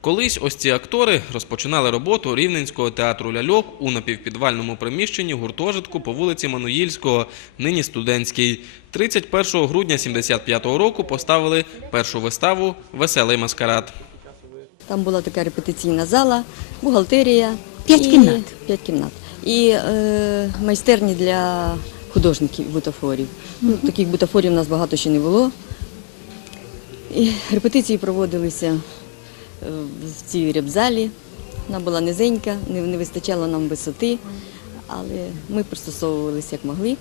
Колись ось ці актори розпочинали роботу Рівненського театру ляльок у напівпідвальному приміщенні гуртожитку по вулиці Мануїльського, нині студентській. 31 грудня 75-го року поставили першу виставу Веселий маскарад. Там була така репетиційна зала, бухгалтерія. П'ять кімнат. П'ять кімнат. І е, майстерні для художників бутафорів. Ну, таких бутафорів у нас багато ще не було. І репетиції проводилися в цій репзалі. Вона була низенька, не, не вистачало нам висоти, але ми пристосовувалися як могли.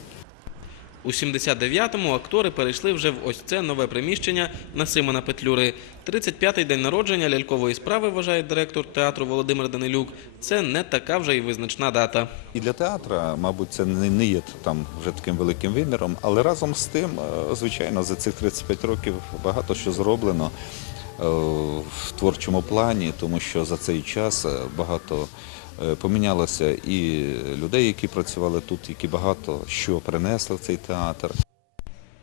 У 79-му актори перейшли вже в ось це нове приміщення на Симона Петлюри. 35-й день народження лялькової справи, вважає директор театру Володимир Данилюк. Це не така вже й визначна дата. І для театра, мабуть, це не є там вже таким великим виміром, але разом з тим, е, звичайно, за цих 35 років багато що зроблено в творчому плані, тому що за цей час е, багато е, помінялося і людей, які працювали тут, які багато що принесли в цей театр.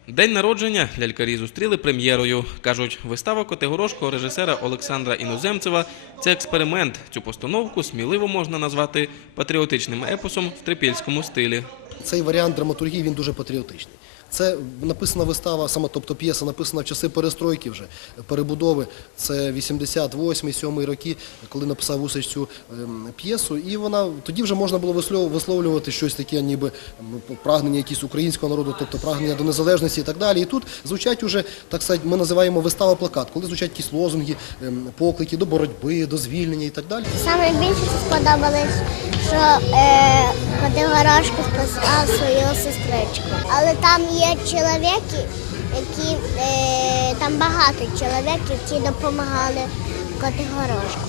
День народження лялькарі зустріли прем'єрою. Кажуть, вистава Котигорошкого режисера Олександра Іноземцева це експеримент. Цю постановку сміливо можна назвати патріотичним епосом в трипільському стилі. Цей варіант драматургії він дуже патріотичний. Це написана вистава, сама тобто п'єса написана в часи перестройки вже перебудови. Це 88-7 роки, коли написав Усич цю ем, п'єсу, і вона тоді вже можна було вислов- висловлювати щось таке, ніби прагнення якісь українського народу, тобто прагнення до незалежності і так далі. І тут звучать уже так сказати, ми називаємо вистава-плакат, коли звучать якісь лозунги, ем, поклики до боротьби, до звільнення і так далі. Саме більше сподобалось, що е, Котигорошко спасав свою сестричку. Але там є чоловіки, які е, там багато чоловіків, які допомагали Котигорошку.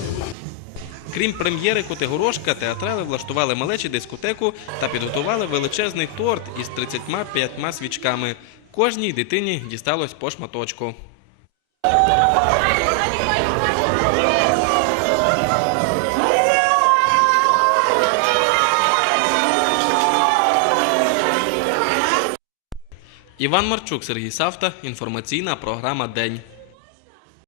Крім прем'єри Котигорошка, театрали влаштували малечі дискотеку та підготували величезний торт із 35 свічками. Кожній дитині дісталось по шматочку. Іван Марчук, Сергій Савта. Інформаційна програма День.